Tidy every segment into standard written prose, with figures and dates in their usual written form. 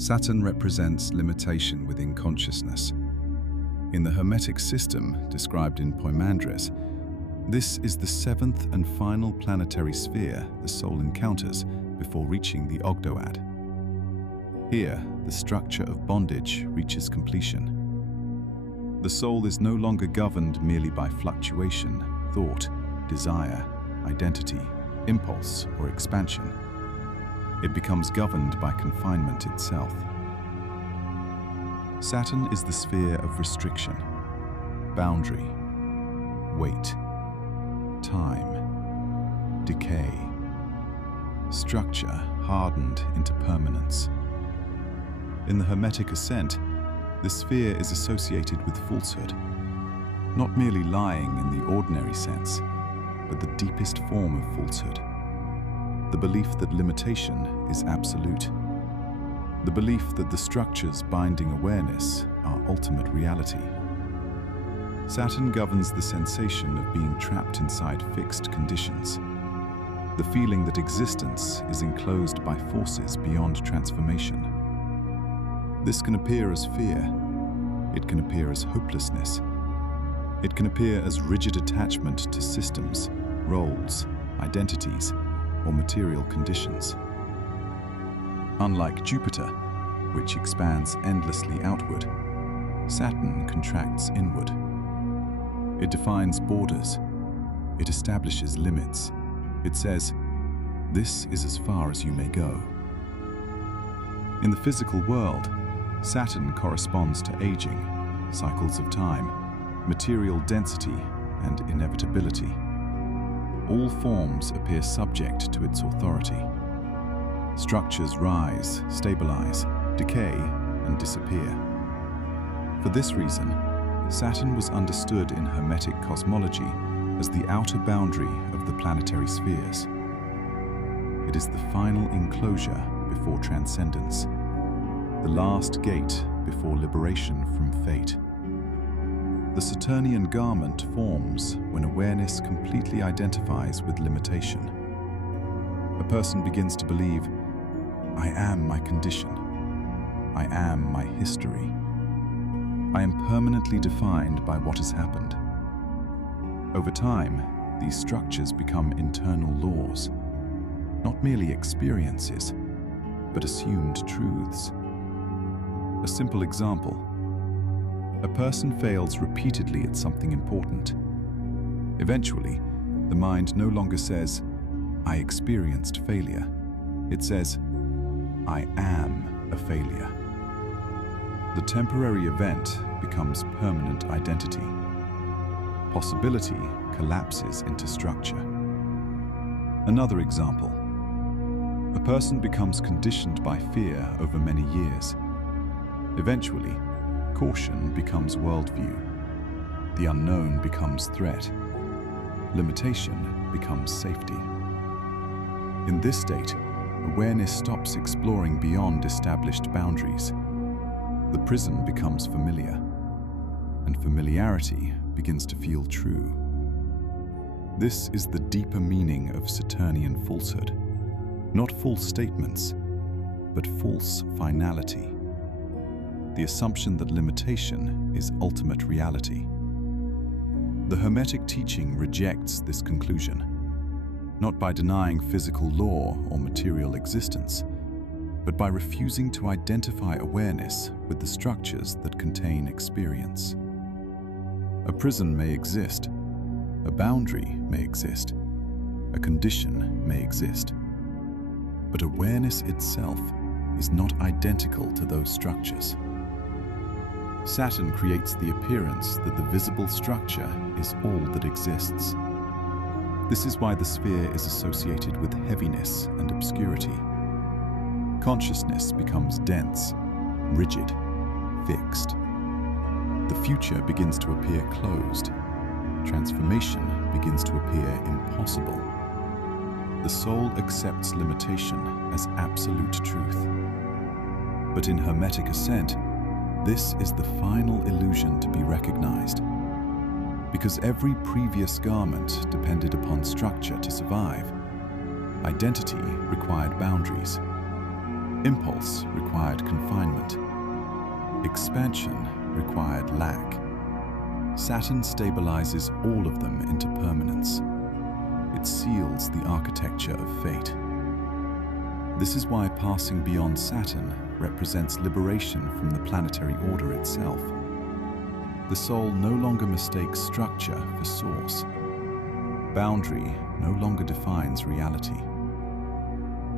Saturn represents limitation within consciousness. In the Hermetic system, described in Poimandres, this is the seventh and final planetary sphere the soul encounters before reaching the Ogdoad. Here, the structure of bondage reaches completion. The soul is no longer governed merely by fluctuation, thought, desire, identity, impulse, or expansion. It becomes governed by confinement itself. Saturn is the sphere of restriction, boundary, weight, time, decay, structure hardened into permanence. In the Hermetic ascent, the sphere is associated with falsehood, not merely lying in the ordinary sense, but the deepest form of falsehood. The belief that limitation is absolute. The belief that the structures binding awareness are ultimate reality. Saturn governs the sensation of being trapped inside fixed conditions. The feeling that existence is enclosed by forces beyond transformation. This can appear as fear. It can appear as hopelessness. It can appear as rigid attachment to systems, roles, identities, or material conditions. Unlike Jupiter, which expands endlessly outward, Saturn contracts inward. It defines borders. It establishes limits. It says, "This is as far as you may go." In the physical world, Saturn corresponds to aging, cycles of time, material density, and inevitability. All forms appear subject to its authority. Structures rise, stabilize, decay, and disappear. For this reason, Saturn was understood in Hermetic cosmology as the outer boundary of the planetary spheres. It is the final enclosure before transcendence, the last gate before liberation from fate. The Saturnian garment forms when awareness completely identifies with limitation. A person begins to believe, "I am my condition. I am my history. I am permanently defined by what has happened." Over time, these structures become internal laws, not merely experiences, but assumed truths. A simple example. A person fails repeatedly at something important. Eventually, the mind no longer says, "I experienced failure." It says, "I am a failure." The temporary event becomes permanent identity. Possibility collapses into structure. Another example. A person becomes conditioned by fear over many years. Eventually, caution becomes worldview. The unknown becomes threat. Limitation becomes safety. In this state, awareness stops exploring beyond established boundaries. The prison becomes familiar, and familiarity begins to feel true. This is the deeper meaning of Saturnian falsehood. Not false statements, but false finality. The assumption that limitation is ultimate reality. The Hermetic teaching rejects this conclusion, not by denying physical law or material existence, but by refusing to identify awareness with the structures that contain experience. A prison may exist, a boundary may exist, a condition may exist, but awareness itself is not identical to those structures. Saturn creates the appearance that the visible structure is all that exists. This is why the sphere is associated with heaviness and obscurity. Consciousness becomes dense, rigid, fixed. The future begins to appear closed. Transformation begins to appear impossible. The soul accepts limitation as absolute truth. But in Hermetic ascent, this is the final illusion to be recognized. Because every previous garment depended upon structure to survive, identity required boundaries. Impulse required confinement. Expansion required lack. Saturn stabilizes all of them into permanence. It seals the architecture of fate. This is why passing beyond Saturn represents liberation from the planetary order itself. The soul no longer mistakes structure for source. Boundary no longer defines reality.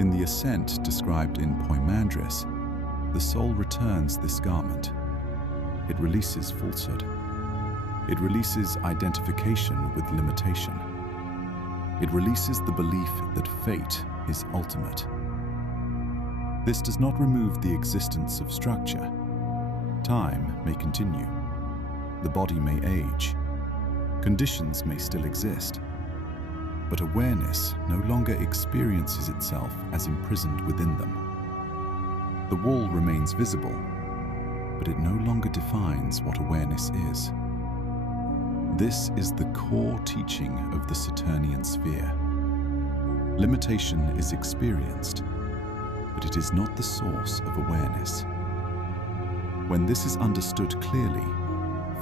In the ascent described in Poimandres, the soul returns this garment. It releases falsehood. It releases identification with limitation. It releases the belief that fate is ultimate. This does not remove the existence of structure. Time may continue. The body may age. Conditions may still exist. But awareness no longer experiences itself as imprisoned within them. The wall remains visible, but it no longer defines what awareness is. This is the core teaching of the Saturnian sphere. Limitation is experienced, but it is not the source of awareness. When this is understood clearly,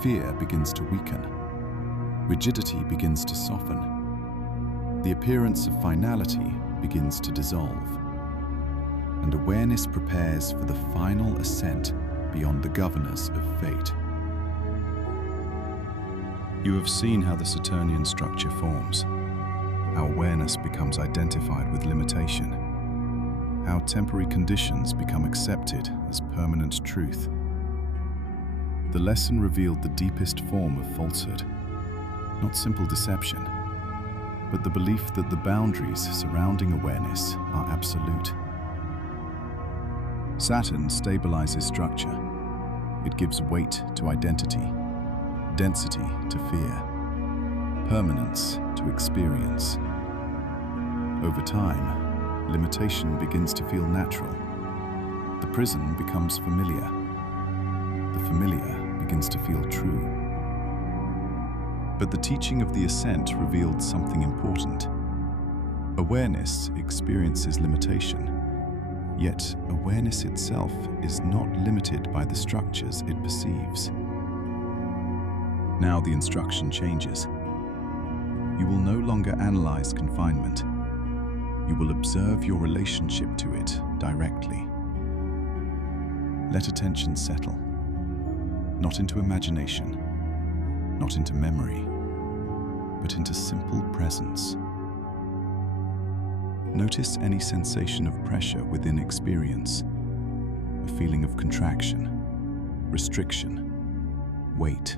fear begins to weaken. Rigidity begins to soften. The appearance of finality begins to dissolve. And awareness prepares for the final ascent beyond the governors of fate. You have seen how the Saturnian structure forms, how awareness becomes identified with limitation, how temporary conditions become accepted as permanent truth. The lesson revealed the deepest form of falsehood, not simple deception, but the belief that the boundaries surrounding awareness are absolute. Saturn stabilizes structure. It gives weight to identity, density to fear, permanence to experience. Over time, limitation begins to feel natural. The prison becomes familiar. The familiar begins to feel true. But the teaching of the ascent revealed something important. Awareness experiences limitation, yet awareness itself is not limited by the structures it perceives. Now the instruction changes. You will no longer analyze confinement. You will observe your relationship to it directly. Let attention settle, not into imagination, not into memory, but into simple presence. Notice any sensation of pressure within experience, a feeling of contraction, restriction, weight,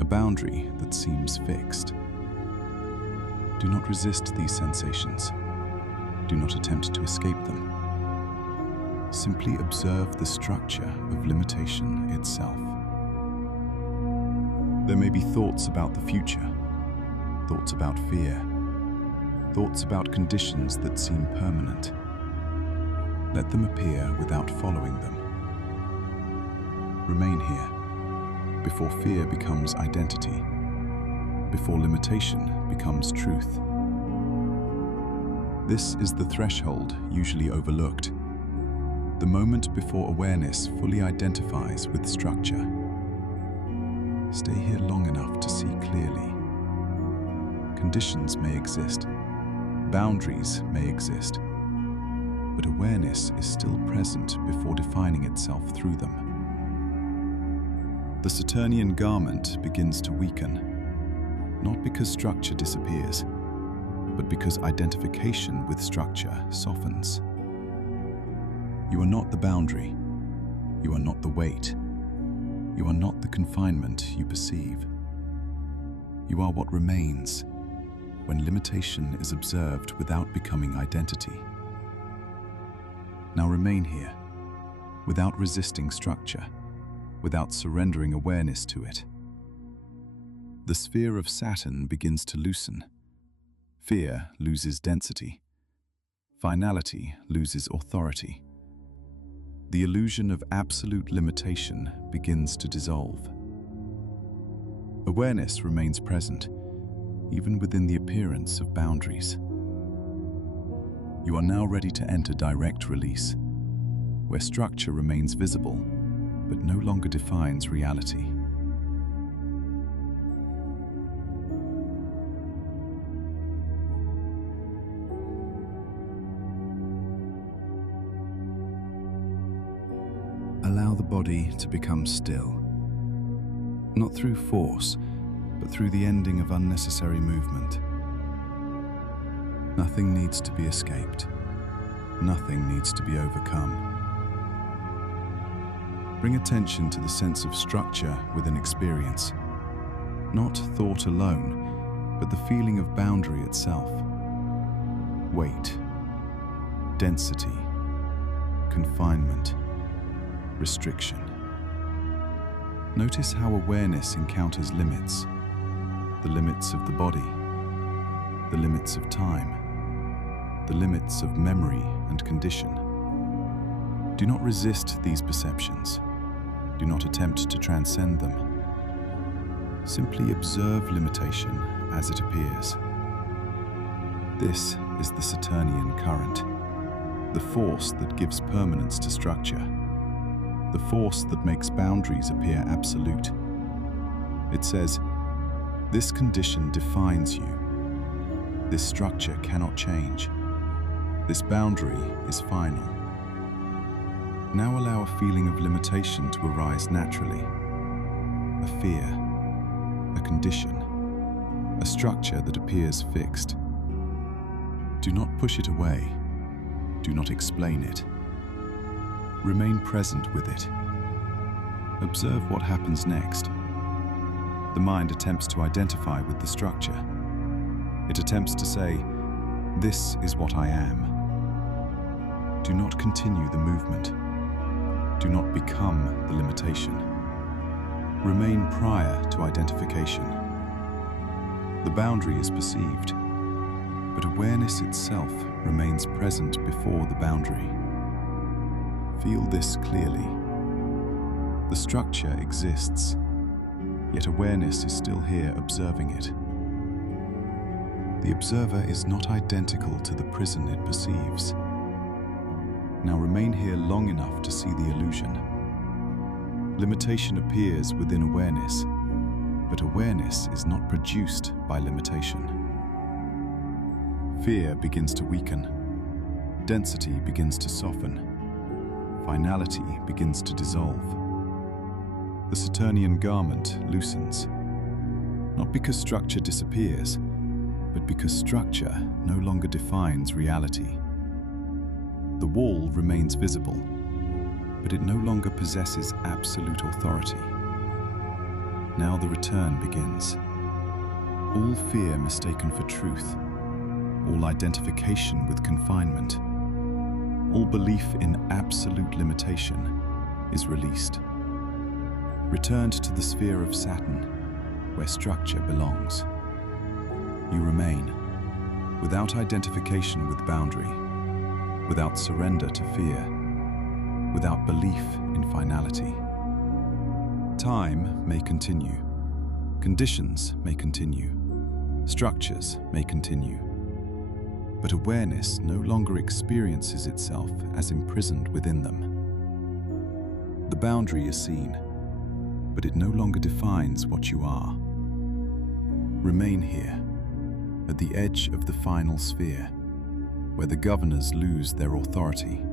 a boundary that seems fixed. Do not resist these sensations. Do not attempt to escape them. Simply observe the structure of limitation itself. There may be thoughts about the future, thoughts about fear, thoughts about conditions that seem permanent. Let them appear without following them. Remain here, before fear becomes identity, before limitation becomes truth. This is the threshold usually overlooked, the moment before awareness fully identifies with structure. Stay here long enough to see clearly. Conditions may exist, boundaries may exist, but awareness is still present before defining itself through them. The Saturnian garment begins to weaken, not because structure disappears, but because identification with structure softens. You are not the boundary. You are not the weight. You are not the confinement you perceive. You are what remains when limitation is observed without becoming identity. Now remain here, without resisting structure, without surrendering awareness to it. The sphere of Saturn begins to loosen. Fear loses density. Finality loses authority. The illusion of absolute limitation begins to dissolve. Awareness remains present, even within the appearance of boundaries. You are now ready to enter direct release, where structure remains visible, but no longer defines reality. Allow the body to become still, not through force, but through the ending of unnecessary movement. Nothing needs to be escaped. Nothing needs to be overcome. Bring attention to the sense of structure within experience, not thought alone, but the feeling of boundary itself. Weight, density, confinement, restriction. Notice how awareness encounters limits, the limits of the body, the limits of time, the limits of memory and condition. Do not resist these perceptions. Do not attempt to transcend them. Simply observe limitation as it appears. This is the Saturnian current, the force that gives permanence to structure, the force that makes boundaries appear absolute. It says, "This condition defines you. This structure cannot change. This boundary is final." Now allow a feeling of limitation to arise naturally. A fear, a condition, a structure that appears fixed. Do not push it away. Do not explain it. Remain present with it. Observe what happens next. The mind attempts to identify with the structure. It attempts to say, "This is what I am." Do not continue the movement. Do not become the limitation. Remain prior to identification. The boundary is perceived, but awareness itself remains present before the boundary. Feel this clearly. The structure exists, yet awareness is still here observing it. The observer is not identical to the prison it perceives. Now remain here long enough to see the illusion. Limitation appears within awareness, but awareness is not produced by limitation. Fear begins to weaken. Density begins to soften. Finality begins to dissolve. The Saturnian garment loosens, not because structure disappears, but because structure no longer defines reality. The wall remains visible, but it no longer possesses absolute authority. Now the return begins. All fear mistaken for truth, all identification with confinement, all belief in absolute limitation is released. Returned to the sphere of Saturn, where structure belongs. You remain, without identification with boundary, without surrender to fear, without belief in finality. Time may continue, conditions may continue, structures may continue, but awareness no longer experiences itself as imprisoned within them. The boundary is seen, but it no longer defines what you are. Remain here, at the edge of the final sphere, where the governors lose their authority.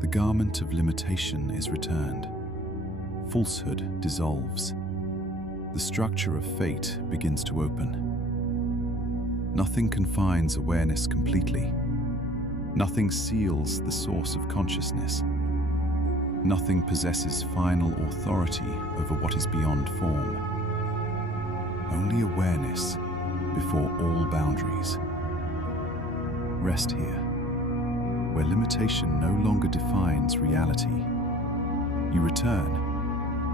The garment of limitation is returned. Falsehood dissolves. The structure of fate begins to open. Nothing confines awareness completely. Nothing seals the source of consciousness. Nothing possesses final authority over what is beyond form. Only awareness before all boundaries. Rest here, where limitation no longer defines reality. You return,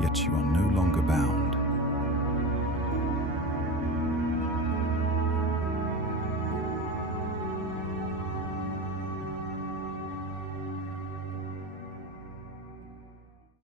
yet you are no longer bound.